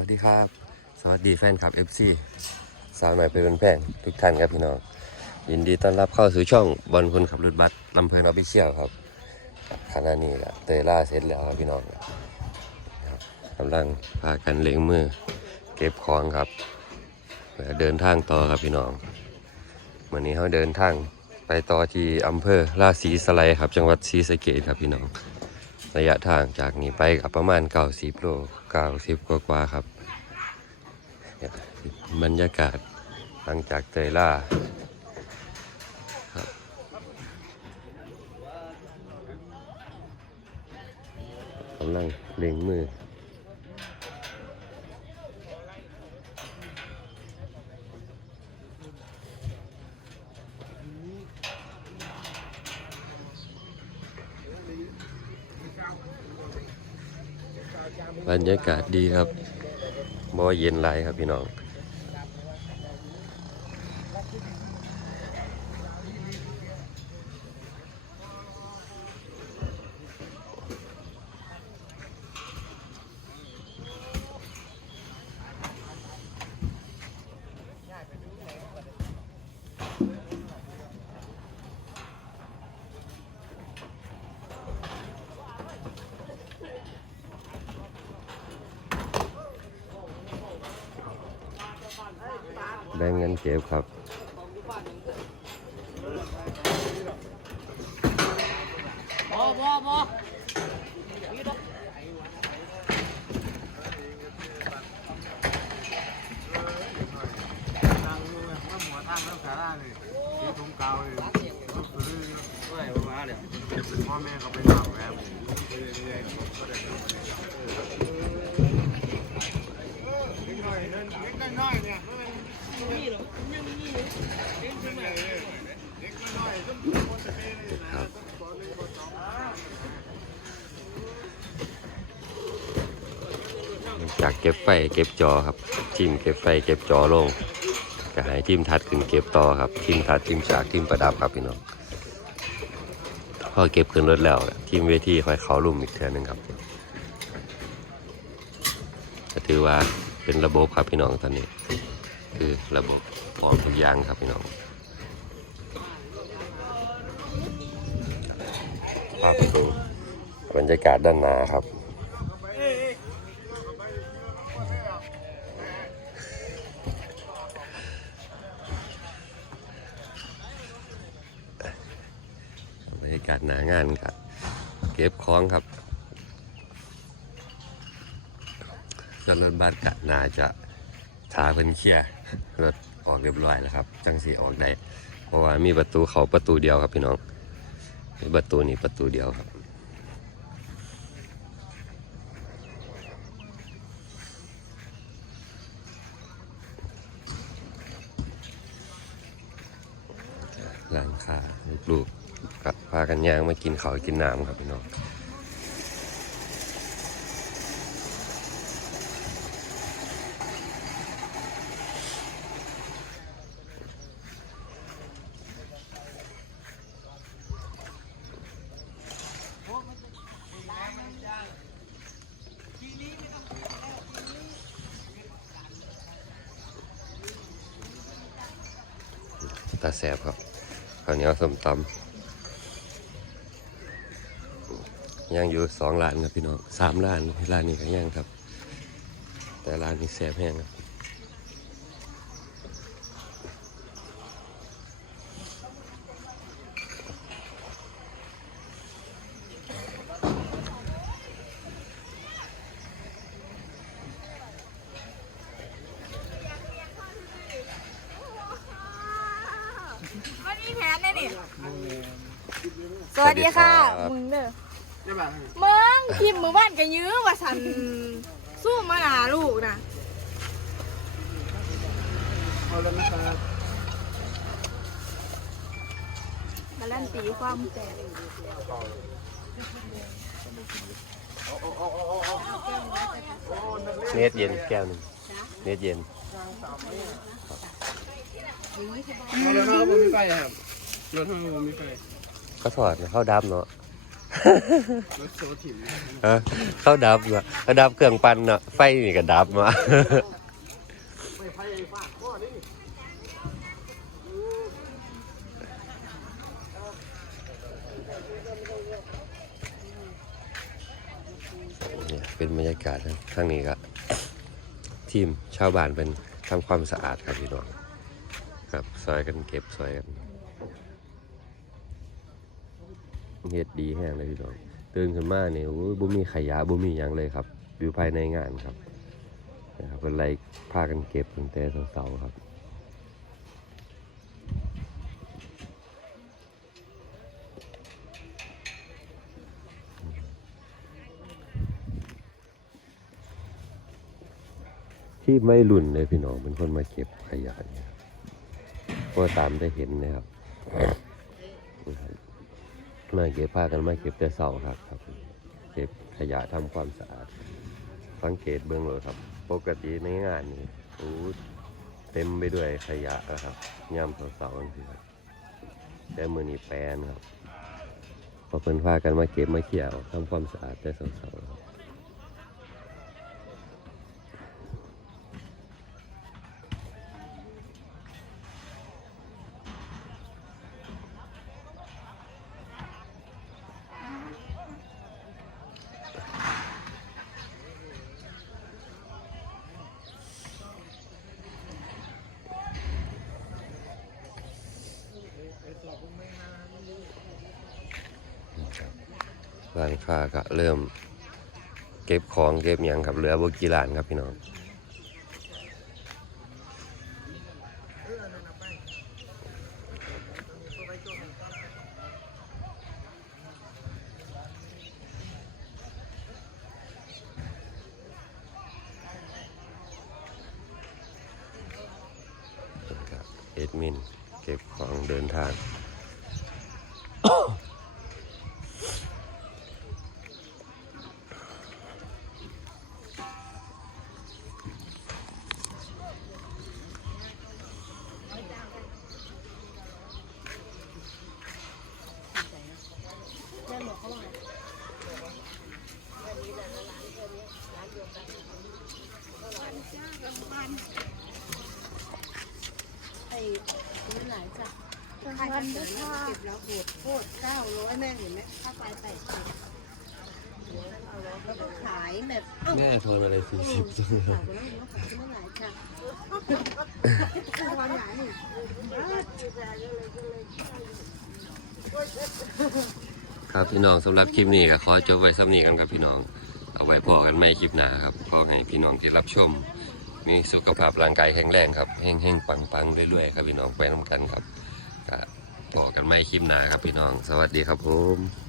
วัสดีครับ สวัสดีแฟนคลับ FC สาวหน่อยเป็นแพงทุกท่านครับพี่น้องยินดีต้อนรับเข้าสู่ช่องบอลคนขับรถบัสลำเพลินออฟฟิเชียลครับขณะนี้ละเตยล่าเสร็จแล้วครับพี่น้องกำลังพากันเล็งมือเก็บของครับเดินทางต่อครับพี่น้องวันนี้เขาเดินทางไปต่อที่อำเภอราศีสไลครับ จังหวัดศรีสะเกษครับพี่น้อง ระยะทางจากนี้ไปกับประมาณ90โล90กว่ากว่าครับ บรรยากาศหลังจากเตยล่าครับกำลังเล็งมือ บรรยากาศดีครับบ่เย็นไรครับพี่น้อง แบ่งเงินเก็บครับอบอบอ ทางนู้นนะว่าหมอทางแล้วสาราเลยที่ตรงเก่าเลยก็คือ ด้วยประมาณเนี่ย พ่อแม่เขาไปทำแบบเรื่อยๆก็ได้ทำอะไรนิดหน่อยนั่นนิดน้อยเนี่ย นี่หรอยังนี่เล่นขึ้นมา เด็กน้อยต้องคนจะเป็นเลยนะต้องสอนเลยคนสอง จาก เก็บไฟเก็บจอครับทีมเก็บไฟเก็บจอลงก็ให้ทีมทัดขึ้นเก็บต่อครับทีมทัดทีมฉากทีมประดับครับพี่น้องพอเก็บขึ้นรถแล้วทีมเวทีคอยเขาลุ่มอีกเทือนึงครับก็ถือว่าเป็นระบบครับพี่น้องตอนนี้ คือระบบพร้อมทุกอย่างครับพี่น้องพาไปดูบรรยากาศด้านหน้าครับ กาศหนางานครับเก็บของครับส่วนรถบัสกะน่าจะทาเพิ่นเคลียร์รถออกเรียบร้อยแล้วครับ จังสีออกได้ เพราะว่ามีประตูเขาประตูเดียวครับพี่น้องมีประตูนี้ประตูเดียวครับร้านค้าลูกๆ กับพากันย่างมากินข้าวกินน้ำครับพี่น้องตาแสบครับข้าวเหนียวส้มตำ ย่างอยู่สองร้านครับพี่น้องสามร้านร้านนี้ก็ย่างครับ แต่ร้านนี้แสบแห้งครับมันมีแผนเลยนี่สวัสดีค่ะ มึงเด้อ ใช่ป่ะมึงพิมพ์มือบ้านกันยื้อว่าสันสู้มาหนาลูกนะเอาแล้วนะครับการันตีความแตกเนตเย็นแก้วหนึ่งเนตเย็นเอาแล้วครับผมมีไฟครับรถห้องผมมีไฟก็ถอดเข้าดับเนาะ รถโซถิ่นฮะเขาดับอะเขาดับเครื่องปั่นอะ ไฟนี่ก็ดับมาไม่ไฟฟาดข้อนี่เนี่ยเป็นบรรยากาศนะข้างนี้ก็ทีมชาวบ้านเป็นทำความสะอาดครับพี่น้อง ครับซอยกันเก็บซอยกัน เฮ็ดดีแห้งเลยพี่น้องตื่นขึ้นมาเนี่ยโอ้ยบุมีขยะบุมีหยังเลยครับอยู่ภายในงานครับนะครับเป็นไรพากันเก็บตั้งแต่เสาๆครับที่ไม่รุ่นเลยพี่น้องเป็นคนมาเก็บขยะเนี่ยเพราะตามได้เห็นนะครับ มาเก็บผ้ากันมาเก็บแต่เสาครับครับ เก็บขยะทำความสะอาด สังเกตเบื้องเลยครับ ปกติในงานนี่โอ้เต็มไปด้วยขยะนะครับยามเสาๆนี่ครับแต่มือนี่แปนครับพอเพิ่นพากันมาเก็บมาเขี่ยวทำความสะอาดแต่เสาๆครับ ร้านค้าก็เริ่มเก็บของเก็บหยังครับเหลือบกี่ร้านครับพี่น้องเอ็ดมิน เก็บของเดินทาง ไอ้นี่ไหนจ้ะใครกันเดินแล้วเก็บแล้วโหดโคตรเก้าร้อยแม่เห็นไหมค่าไฟแปดสิบแล้วก็ขายแบบเอ้าแม่ทอนอะไรสี่สิบขายไปแล้วเนาะขายไปเมื่อไหร่จ้ะวันไหนนี่ ครับพี่น้องสำหรับคลิปนี้ก็ขอจบไว้สำนีกันครับพี่น้อง เอาไว้พอกันไม่คลิปหน้าครับพอให้พี่น้องที่รับชม มีสุขภาพร่างกายแข็งแรงครับเฮงๆปังๆเรื่อยๆครับพี่น้องไปน้ำกันครับก็พอกันไม่คลิปหน้าครับพี่น้อง สวัสดีครับผม